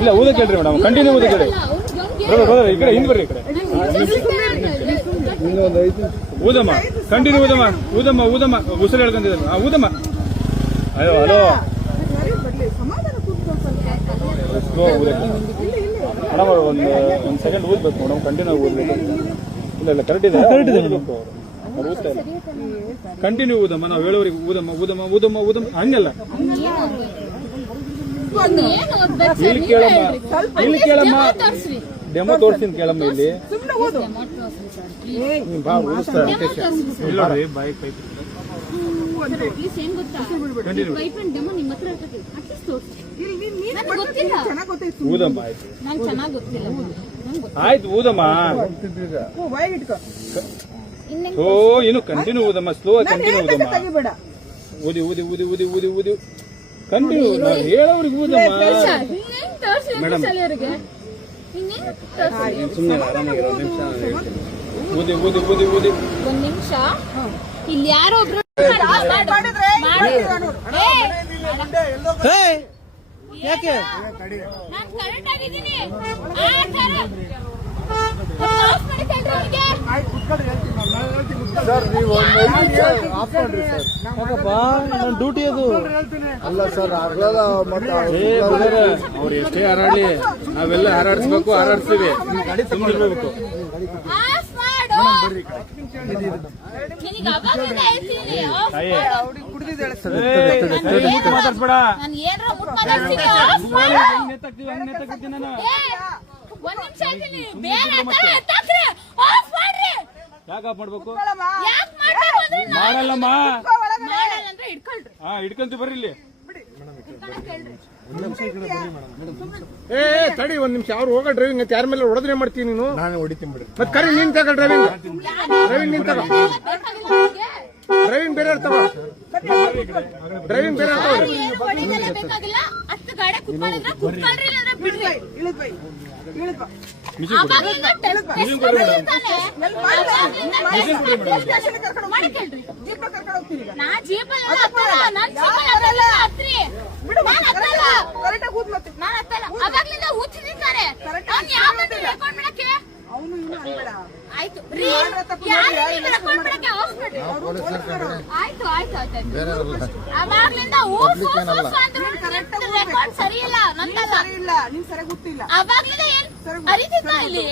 ಇಲ್ಲ ಊದ ಕೇಳ್ರಿ madam, continue ಊದ ಕೇಳಿ. ಈ ಕಡೆ ಹಿಂದ್ ಬರ್ರಿ, ಈ ಕಡೆ ಊದಮ್ಮ, ಕಂಟಿನ್ಯೂ ಊದಮ್ಮ, ಊದಮ್ಮ ಊದಮ್ಮ, ಉಸಿರು ಹೇಳ್ಕೊಂತಿದ್ದ ಊದಮ್ಮ. ಅಯ್ಯೋ ಹಲೋ, ಸ್ಲೋ ಊದಕ್ಕೆ ಮೇಡಮ್, ಒಂದು ಸೆಕೆಂಡ್ ಊದ್ಬೇಕು ಮೇಡಮ್, ಕಂಟಿನ್ಯೂ ಊದ್ಬೇಕು. ಇಲ್ಲ ಇಲ್ಲ ಕರೆಕ್ಟ್ ಇದೆ, ಊದ್ತಾ ಇಲ್ಲ, ಕಂಟಿನ್ಯೂ ಊದಮ್ಮ. ನಾವು ಹೇಳೋರಿಗೆ ಊದಮ್ಮ ಊದಮ್ಮ ಊದಮ್ಮ ಊದಮ್ಮ ಹಂಗಲ್ಲ. ಇಲ್ಲಿ ಕೇಳಮ್ಮ, ಇಲ್ಲಿ ಕೇಳಮ್ಮ, ಡೆಮೋ ತೋರಿಸ್ತೀನಿ ಕೇಳಮ್ಮ. ಇಲ್ಲಿ ಊದಮ್ಮ. ಆಯ್ತು ಊದಮ್ಮ. ಓ ಇನ್ನು ಕಂಟಿನ್ಯೂ ಊದಮ್ಮ, ಸ್ಲೋ ಕಂಟಿನ್ಯೂ ಊದಮ್ಮ. ಊದಿ ಊದಿ ಊದಿ ಊದಿ ಊದಿ ಊದಿ ಕಂಟಿನ್ಯೂ. ನಾವು ಹೇಳೋರಿಗೆ ಊದಮ್ಮ ಮೇಡಮ್. ಸುಮ್ಮನೆ ಆರಾಮಾಗಿರೋ ನಿಮಿಷ ಊದಿ ಊದಿ ಊದಿ ಊದಿ ಒಂದ್ ನಿಮಿಷ. ಇಲ್ಲಿ ಯಾರೋ ಒಬ್ರು ಯಾಕೆ ನಾನು ಕರೆಕ್ಟ್ ಆಗಿದ್ದೀನಿ. ಸರ್ ನೀವು ಆಫ್ ಮಾಡ್ರಿ ಸರ್. ನನ್ನ ಡ್ಯೂಟಿ ಅದು ಅಲ್ಲ ಸರ್, ಆಗಲ್ಲ. ಅವ್ರು ಎಷ್ಟೇ ಹಾರಾಡ್ಲಿ ನಾವೆಲ್ಲ ಹಾರಾಡಿಸ್ಬೇಕು, ಹಾರಾಡಿಸ್ತೀವಿ. ಸುಮ್ಮನಿರ್ಬೇಕು. ಮಾತಾಡ್ಸ್ಬೇಡ. ಯಾಕೆ ಆಫ್ ಮಾಡ್ಬೇಕು? ಮಾಡಲ್ಲಮ್ಮ. ಹಾ ಹಿಡ್ಕೊಂತ ಬರ್ರಿ ಇಲ್ಲಿ. ತಡಿ ಒಂದ್ ನಿಮಿಷ, ಅವ್ರು ಹೋಗೋ ಡ್ರೈವಿಂಗ್ ಯಾರ ಮೇಲೆ ಹೊಡೆದ್ರೆ ಮಾಡ್ತೀನಿ ನೀನು? ನಾನು ಹೊಡಿತೀನಿ ಬಿಡಿ. ಮತ್ತೆ ಕರಿ ನೀನ್ ತಗೋ ಡ್ರೈವಿಂಗ್, ಡ್ರೈವಿಂಗ್ ನೀನ್ ತಗೋ. ಡ್ರೈವಿಂಗ್ ಬೇರೆ ತಗೋ, ಡ್ರೈವಿಂಗ್ ಬೇರೆ ತಗೋ. ಆಯ್ತು ಅವಾಗ್ಲಿಂದ ಸರಿ ಇಲ್ಲ, ಅವಾಗ್ಲಿಂದ ಏನ್ ಅರಿತಿದ್ದ ಇಲ್ಲಿ